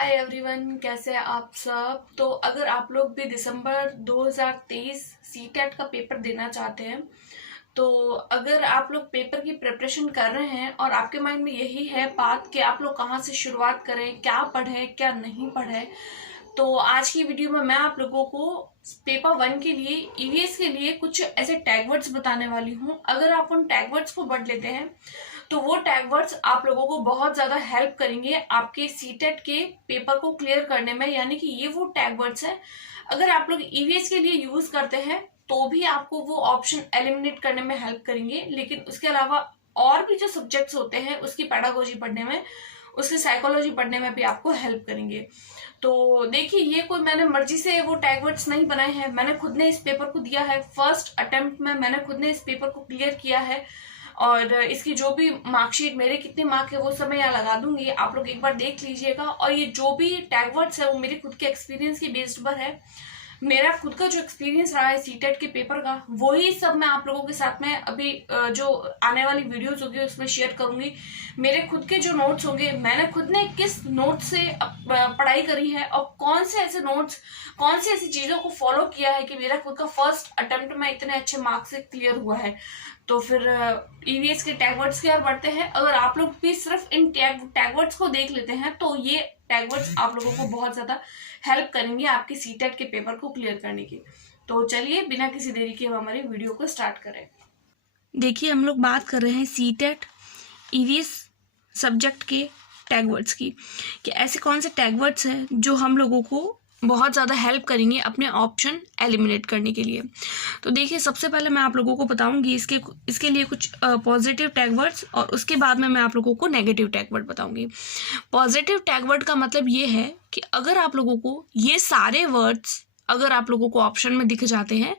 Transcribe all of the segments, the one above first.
Hi everyone, कैसे हैं आप सब। तो अगर आप लोग भी दिसंबर 2023 सीटेट का पेपर देना चाहते हैं, तो अगर आप लोग पेपर की प्रिपरेशन कर रहे हैं और आपके माइंड में यही है बात कि आप लोग कहाँ से शुरुआत करें, क्या पढ़ें क्या नहीं पढ़ें, तो आज की वीडियो में मैं आप लोगों को पेपर 1 के लिए ईवीएस के लिए कुछ ऐसे टैग वर्ड्स बताने वाली हूँ। अगर आप उन टैग वर्ड्स को पढ़ लेते हैं तो वो टैग वर्ड्स आप लोगों को बहुत ज्यादा हेल्प करेंगे आपके सीटेट के पेपर को क्लियर करने में। यानी कि ये वो टैग वर्ड्स है, अगर आप लोग ईवीएस के लिए यूज करते हैं तो भी आपको वो ऑप्शन एलिमिनेट करने में हेल्प करेंगे, लेकिन उसके अलावा और भी जो सब्जेक्ट्स होते हैं उसकी पेडागोजी पढ़ने में, उसकी साइकोलॉजी पढ़ने में भी आपको हेल्प करेंगे। तो देखिए, ये कोई मैंने मर्जी से वो टैग वर्ड्स नहीं बनाए हैं, मैंने खुद ने इस पेपर को दिया है। फर्स्ट अटेम्प्ट में मैंने खुद ने इस पेपर को क्लियर किया है और इसकी जो भी मार्कशीट, मेरे कितने मार्क है वो सब मैं यहाँ लगा दूंगी, आप लोग एक बार देख लीजिएगा। और ये जो भी टैग वर्ड्स है वो मेरे खुद के एक्सपीरियंस के बेस्ड पर है, मेरा खुद का जो एक्सपीरियंस रहा है सीटेट के पेपर का, वही सब मैं आप लोगों के साथ में अभी जो आने वाली वीडियोस होगी उसमें शेयर करूंगी। मेरे खुद के जो नोट्स होंगे, मैंने खुद ने किस नोट से पढ़ाई करी है और कौन से ऐसे नोट्स, कौन सी ऐसी चीजों को फॉलो किया है कि मेरा खुद का फर्स्ट अटेम्प्ट में इतने अच्छे मार्क्स से क्लियर हुआ है। तो फिर ईवीएस के टैग वर्ड्स की ओर बढ़ते हैं। अगर आप लोग भी सिर्फ इन टैग वर्ड्स को देख लेते हैं तो ये टैग वर्ड्स आप लोगों को बहुत ज्यादा हेल्प करेंगे आपके सीटेट के पेपर को क्लियर करने की। तो चलिए बिना किसी देरी के हम हमारी वीडियो को स्टार्ट करें। देखिए, हम लोग बात कर रहे हैं सीटेट ईवीएस सब्जेक्ट के टैग वर्ड्स की, कि ऐसे कौन से टैग वर्ड्स हैं जो हम लोगों को बहुत ज़्यादा हेल्प करेंगे अपने ऑप्शन एलिमिनेट करने के लिए। तो देखिए, सबसे पहले मैं आप लोगों को बताऊंगी इसके लिए कुछ पॉजिटिव टैग वर्ड्स, और उसके बाद में मैं आप लोगों को नेगेटिव टैग वर्ड बताऊंगी। पॉजिटिव टैग वर्ड का मतलब ये है कि अगर आप लोगों को ये सारे वर्ड्स अगर आप लोगों को ऑप्शन में दिख जाते हैं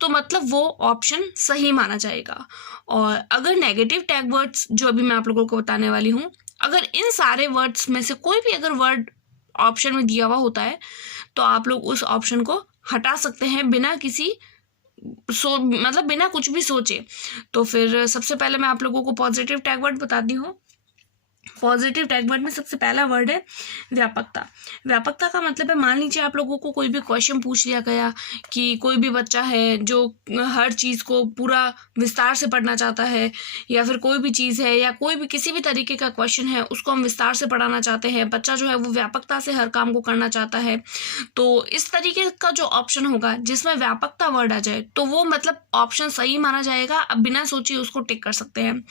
तो मतलब वो ऑप्शन सही माना जाएगा। और अगर नेगेटिव टैग वर्ड्स जो अभी मैं आप लोगों को बताने वाली हूँ, अगर इन सारे वर्ड्स में से कोई भी अगर वर्ड ऑप्शन में दिया हुआ होता है तो आप लोग उस ऑप्शन को हटा सकते हैं बिना किसी मतलब बिना कुछ भी सोचे। तो फिर सबसे पहले मैं आप लोगों को पॉजिटिव टैग वर्ड बताती हूँ। पॉजिटिव टैग वर्ड में सबसे पहला वर्ड है व्यापकता। व्यापकता का मतलब है, मान लीजिए आप लोगों को कोई भी क्वेश्चन पूछ लिया गया कि कोई भी बच्चा है जो हर चीज़ को पूरा विस्तार से पढ़ना चाहता है, या फिर कोई भी चीज़ है या कोई भी किसी भी तरीके का क्वेश्चन है उसको हम विस्तार से पढ़ाना चाहते हैं, बच्चा जो है वो व्यापकता से हर काम को करना चाहता है, तो इस तरीके का जो ऑप्शन होगा जिसमें व्यापकता वर्ड आ जाए तो वो मतलब ऑप्शन सही माना जाएगा, अब बिना सोचे उसको टिक कर सकते हैं।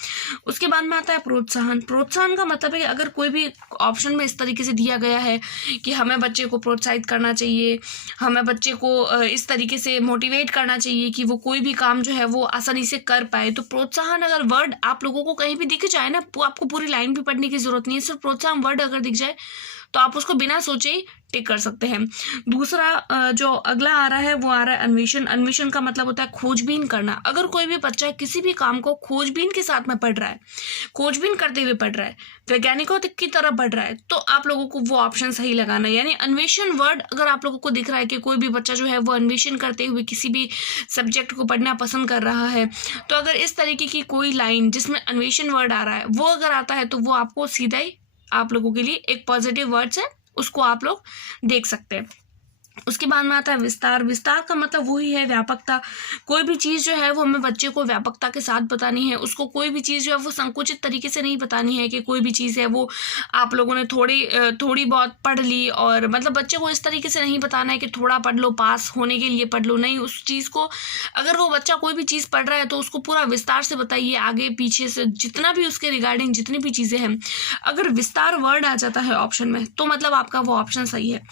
उसके बाद में आता है प्रोत्साहन। प्रोत्साहन का मतलब है कि अगर कोई भी ऑप्शन में इस तरीके से दिया गया है कि हमें बच्चे को प्रोत्साहित करना चाहिए, हमें बच्चे को इस तरीके से मोटिवेट करना चाहिए कि वो कोई भी काम जो है वो आसानी से कर पाए, तो प्रोत्साहन अगर वर्ड आप लोगों को कहीं भी दिख जाए ना, आपको पूरी लाइन भी पढ़ने की जरूरत नहीं है, सिर्फ प्रोत्साहन वर्ड अगर दिख जाए तो आप उसको बिना सोचे ही टिक कर सकते हैं। दूसरा जो अगला आ रहा है वो आ रहा है अन्वेषण। अन्वेषण का मतलब होता है खोजबीन करना। अगर कोई भी बच्चा किसी भी काम को खोजबीन के साथ में पढ़ रहा है, खोजबीन करते हुए पढ़ रहा है, वैज्ञानिकों की तरह पढ़ रहा है, तो आप लोगों को वो ऑप्शन सही लगाना है। यानी अन्वेषण वर्ड अगर आप लोगों को दिख रहा है कि कोई भी बच्चा जो है वो अन्वेषण करते हुए किसी भी सब्जेक्ट को पढ़ना पसंद कर रहा है, तो अगर इस तरीके की कोई लाइन जिसमें अन्वेषण वर्ड आ रहा है वो अगर आता है तो वो आपको सीधा ही आप लोगों के लिए एक पॉजिटिव वर्ड्स है, उसको आप लोग देख सकते हैं। उसके बाद में आता है विस्तार। विस्तार का मतलब वही है व्यापकता। कोई भी चीज़ जो है वो हमें बच्चे को व्यापकता के साथ बतानी है, उसको कोई भी चीज़ जो है वो संकुचित तरीके से नहीं बतानी है कि कोई भी चीज़ है वो आप लोगों ने थोड़ी बहुत पढ़ ली, और मतलब बच्चे को इस तरीके से नहीं बताना है कि थोड़ा पढ़ लो, पास होने के लिए पढ़ लो, नहीं। उस चीज़ को अगर वो बच्चा कोई भी चीज़ पढ़ रहा है तो उसको पूरा विस्तार से बताइए, आगे पीछे से जितना भी उसके रिगार्डिंग जितनी भी चीज़ें हैं, अगर विस्तार वर्ड आ जाता है ऑप्शन में तो मतलब आपका वो ऑप्शन सही है।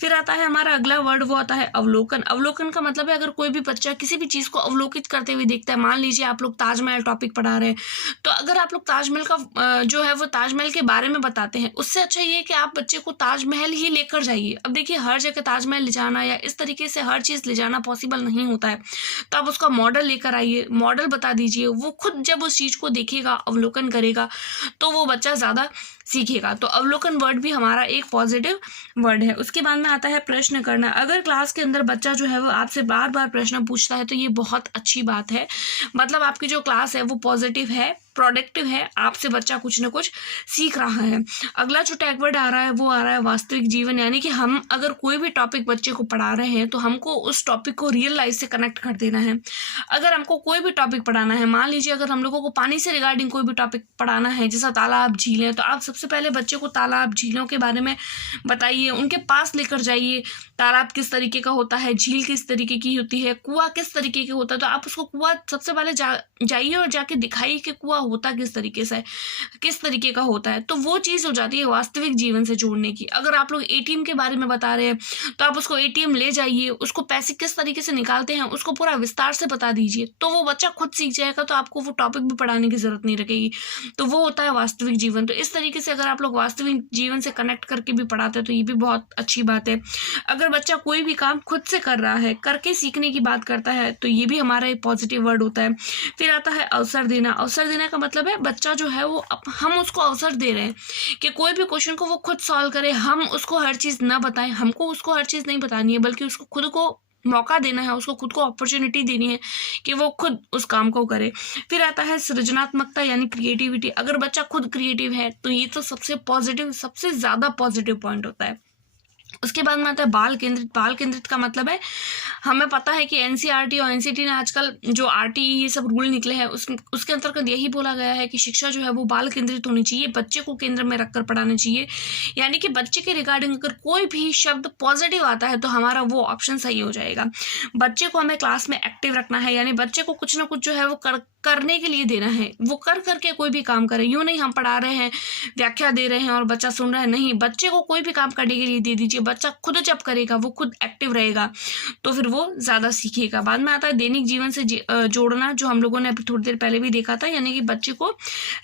फिर आता है हमारा अगला वर्ड, वो आता है अवलोकन। अवलोकन का मतलब है अगर कोई भी बच्चा किसी भी चीज को अवलोकित करते हुए देखता है, मान लीजिए आप लोग ताजमहल टॉपिक पढ़ा रहे हैं, तो अगर आप लोग ताजमहल का जो है वो ताजमहल के बारे में बताते हैं, उससे अच्छा ये है कि आप बच्चे को ताजमहल ही लेकर जाइए। अब देखिए, हर जगह ताजमहल ले जाना या इस तरीके से हर चीज ले जाना पॉसिबल नहीं होता है, तो आप उसका मॉडल लेकर आइए, मॉडल बता दीजिए, वो खुद जब उस चीज को देखेगा, अवलोकन करेगा, तो वो बच्चा ज्यादा सीखेगा। तो अवलोकन वर्ड भी हमारा एक पॉजिटिव वर्ड है। उसके बाद में आता है प्रश्न करना। अगर क्लास के अंदर बच्चा जो है वो आपसे बार बार प्रश्न पूछता है तो ये बहुत अच्छी बात है, मतलब आपकी जो क्लास है वो पॉजिटिव है, प्रोडक्टिव है, आपसे बच्चा कुछ ना कुछ सीख रहा है। अगला जो टैग वर्ड आ रहा है वो आ रहा है वास्तविक जीवन, यानी कि हम अगर कोई भी टॉपिक बच्चे को पढ़ा रहे हैं तो हमको उस टॉपिक को रियल लाइफ से कनेक्ट कर देना है। अगर हमको कोई भी टॉपिक पढ़ाना है, मान लीजिए अगर हम लोगों को पानी से रिगार्डिंग कोई भी टॉपिक पढ़ाना है, जैसा तालाब, झीलें, तो आप सबसे पहले बच्चे को तालाब, झीलों के बारे में बताइए, उनके पास लेकर जाइए। तालाब किस तरीके का होता है, झील किस तरीके की होती है, कुआं किस तरीके का होता है, तो आप उसको कुआं सबसे पहले जाइए और जाके दिखाइए कि कुआं होता किस तरीके से, किस तरीके का होता है। तो वो चीज़ हो जाती है वास्तविक जीवन से जोड़ने की। अगर आप लोग एटीएम के बारे में बता रहे हैं तो आप उसको एटीएम ले जाइए, उसको पैसे किस तरीके से निकालते हैं उसको पूरा विस्तार से बता दीजिए, तो वो बच्चा खुद सीख जाएगा, तो आपको वो टॉपिक भी पढ़ाने की जरूरत नहीं रहेगी। तो वो होता है वास्तविक जीवन। तो इस तरीके से अगर आप लोग वास्तविक जीवन से कनेक्ट करके भी पढ़ाते हैं तो ये भी बहुत अच्छी बात है। अगर बच्चा कोई भी काम खुद से कर रहा है, करके सीखने की बात करता है, तो ये भी हमारा एक पॉजिटिव वर्ड होता है। फिर आता है अवसर देना। अवसर देने का मतलब है बच्चा जो है वो हम उसको अवसर दे रहे हैं कि कोई भी क्वेश्चन को वो खुद सॉल्व करे। हम उसको हर चीज़ ना बताएं, हमको उसको हर चीज़ नहीं बतानी है, बल्कि उसको खुद को मौका देना है, उसको खुद को अपॉर्चुनिटी देनी है कि वो खुद उस काम को करे। फिर आता है सृजनात्मकता यानी क्रिएटिविटी। अगर बच्चा खुद क्रिएटिव है तो ये तो सबसे पॉजिटिव, सबसे ज़्यादा पॉजिटिव पॉइंट होता है। उसके बाद में आता है बाल केंद्रित। बाल केंद्रित का मतलब है, हमें पता है कि एनसीईआरटी और एनसीटी ने आजकल जो आरटीई ये सब रूल निकले हैं उसके अंतर्गत यही बोला गया है कि शिक्षा जो है वो बाल केंद्रित होनी चाहिए, बच्चे को केंद्र में रखकर पढ़ाना चाहिए। यानी कि बच्चे के रिगार्डिंग अगर कोई भी शब्द पॉजिटिव आता है तो हमारा वो ऑप्शन सही हो जाएगा। बच्चे को हमें क्लास में एक्टिव रखना है, यानी बच्चे को कुछ ना कुछ जो है वो करने के लिए देना है, वो कर करके कोई भी काम करे। यूँ नहीं हम पढ़ा रहे हैं, व्याख्या दे रहे हैं और बच्चा सुन रहा है, नहीं, बच्चे को कोई भी काम करने के लिए दे दीजिए। बच्चा खुद जब करेगा, वो खुद एक्टिव रहेगा, तो फिर वो ज़्यादा सीखेगा। बाद में आता है दैनिक जीवन से जोड़ना, जो हम लोगों ने अभी थोड़ी देर पहले भी देखा था, यानी कि बच्चे को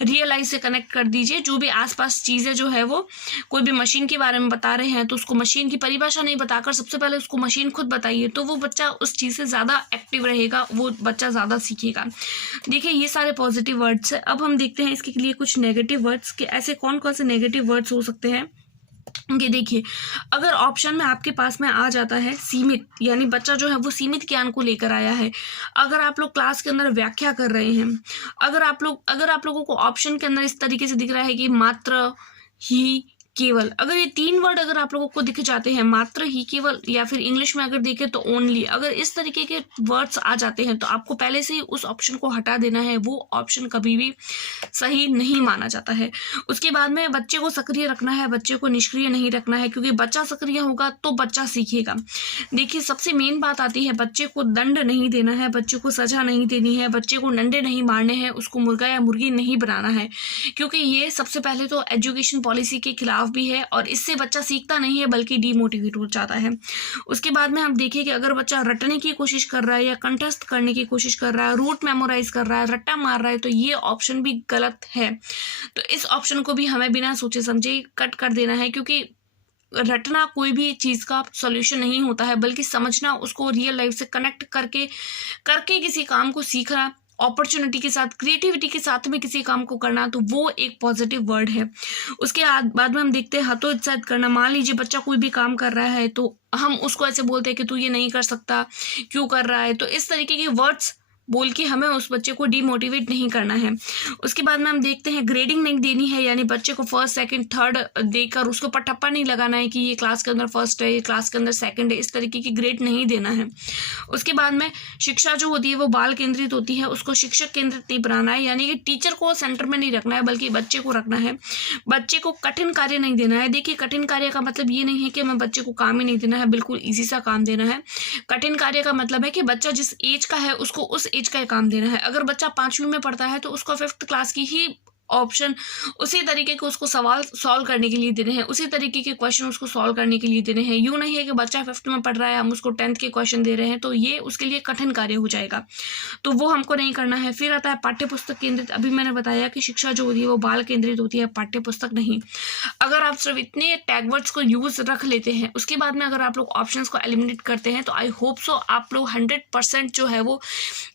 रियल लाइफ से कनेक्ट कर दीजिए। जो भी आसपास चीज़ें जो है वो, कोई भी मशीन के बारे में बता रहे हैं तो उसको मशीन की परिभाषा नहीं बताकर सबसे पहले उसको मशीन खुद बताइए, तो वो बच्चा उस चीज़ से ज़्यादा एक्टिव रहेगा, वो बच्चा ज़्यादा सीखेगा। देखिए ये सारे पॉजिटिव वर्ड्स है। अब हम देखते हैं इसके लिए कुछ नेगेटिव वर्ड्स, कि ऐसे कौन कौन से नेगेटिव वर्ड्स हो सकते हैं। कि देखिए, अगर ऑप्शन में आपके पास में आ जाता है सीमित, यानी बच्चा जो है वो सीमित ज्ञान को लेकर आया है। अगर आप लोग क्लास के अंदर व्याख्या कर रहे हैं, अगर आप लोगों को ऑप्शन के अंदर इस तरीके से दिख रहा है कि मात्र, ही, केवल, अगर ये 3 वर्ड अगर आप लोगों को दिख जाते हैं, मात्र, ही, केवल, या फिर इंग्लिश में अगर देखें तो ओनली, अगर इस तरीके के वर्ड्स आ जाते हैं तो आपको पहले से ही उस ऑप्शन को हटा देना है। वो ऑप्शन कभी भी सही नहीं माना जाता है। उसके बाद में बच्चे को सक्रिय रखना है, बच्चे को निष्क्रिय नहीं रखना है, क्योंकि बच्चा सक्रिय होगा तो बच्चा सीखेगा। देखिए सबसे मेन बात आती है, बच्चे को दंड नहीं देना है, बच्चे को सजा नहीं देनी है, बच्चे को डंडे नहीं मारने हैं, उसको मुर्गा या मुर्गी नहीं बनाना है, क्योंकि ये सबसे पहले तो एजुकेशन पॉलिसी के खिलाफ भी है और इससे बच्चा सीखता नहीं है बल्कि डीमोटिवेट हो जाता है। उसके बाद में हम देखें कि अगर बच्चा रटने की कोशिश कर रहा है या कंठस्थ करने की कोशिश कर रहा है, रूट मेमोराइज कर रहा है, रट्टा मार रहा है, तो ये ऑप्शन भी गलत है। तो इस ऑप्शन को भी हमें बिना सोचे समझे कट कर देना है, क्योंकि रटना कोई भी चीज़ का सॉल्यूशन नहीं होता है, बल्कि समझना, उसको रियल लाइफ से कनेक्ट करके किसी काम को सीखना, अपॉर्चुनिटी के साथ, क्रिएटिविटी के साथ में किसी काम को करना, तो वो एक पॉजिटिव वर्ड है। उसके बाद में हम देखते हैं हतोत्साहित करना। मान लीजिए बच्चा कोई भी काम कर रहा है तो हम उसको ऐसे बोलते हैं कि तू ये नहीं कर सकता, क्यों कर रहा है, तो इस तरीके के वर्ड्स बोल के हमें उस बच्चे को डीमोटिवेट नहीं करना है। उसके बाद में हम देखते हैं ग्रेडिंग नहीं देनी है, यानी बच्चे को फर्स्ट, सेकंड, थर्ड देकर उसको ऊपर ठप्पा नहीं लगाना है कि ये क्लास के अंदर फर्स्ट है, ये क्लास के अंदर सेकंड है, इस तरीके की ग्रेड नहीं देना है। उसके बाद में शिक्षा जो होती है वो बाल केंद्रित होती है, उसको शिक्षक केंद्रित नहीं बनाना है, यानी कि टीचर को सेंटर में नहीं रखना है बल्कि बच्चे को रखना है। बच्चे को कठिन कार्य नहीं देना है। देखिए कठिन कार्य का मतलब ये नहीं है कि हमें बच्चे को काम ही नहीं देना है, बिल्कुल ईजी सा काम देना है। कठिन कार्य का मतलब है कि बच्चा जिस एज का है उसको उस एज का काम देना है। अगर बच्चा 5वीं में पढ़ता है तो उसको 5th क्लास की ही ऑप्शन, उसी तरीके के उसको सवाल सॉल्व करने के लिए देने हैं, उसी तरीके के क्वेश्चन उसको सॉल्व करने के लिए देने हैं। यूँ नहीं है कि बच्चा 5th में पढ़ रहा है, हम उसको 10th के क्वेश्चन दे रहे हैं तो ये उसके लिए कठिन कार्य हो जाएगा, तो वो हमको नहीं करना है। फिर आता है पाठ्य पुस्तक केंद्रित। अभी मैंने बताया कि शिक्षा जो होती है वो बाल केंद्रित होती है, पाठ्य पुस्तक नहीं। अगर आप सिर्फ इतने टैग वर्ड्स को यूज रख लेते हैं, उसके बाद में अगर आप लोग ऑप्शंस को एलिमिनेट करते हैं, तो आई होप सो आप लोग 100% जो है वो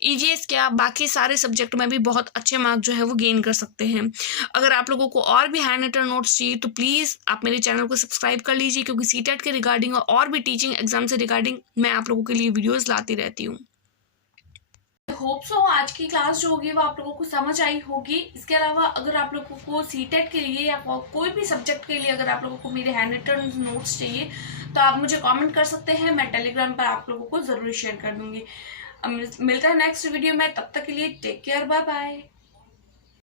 ईवीएस क्या बाकी सारे सब्जेक्ट में भी बहुत अच्छे मार्क्स जो है वो गेन कर सकते हैं। हैं। अगर आप लोगों को और भी हैंड रिटन नोट्स चाहिए तो प्लीज़ आप मेरे चैनल को सब्सक्राइब कर लीजिए, क्योंकि सीटेट के रिगार्डिंग और भी टीचिंग एग्जाम से रिगार्डिंग मैं आप लोगों के लिए वीडियोज़ लाती रहती हूँ। होप सो आज की क्लास जो होगी वो आप लोगों को समझ आई होगी। इसके अलावा अगर आप लोगों को सीटेट के लिए या कोई भी सब्जेक्ट के लिए अगर आप लोगों को मेरे हैंड रिटन नोट्स चाहिए तो आप मुझे कमेंट कर सकते हैं, मैं टेलीग्राम पर आप लोगों को ज़रूर शेयर कर दूंगी। मिलता है नेक्स्ट वीडियो में, तब तक के लिए टेक केयर, बाय बाय।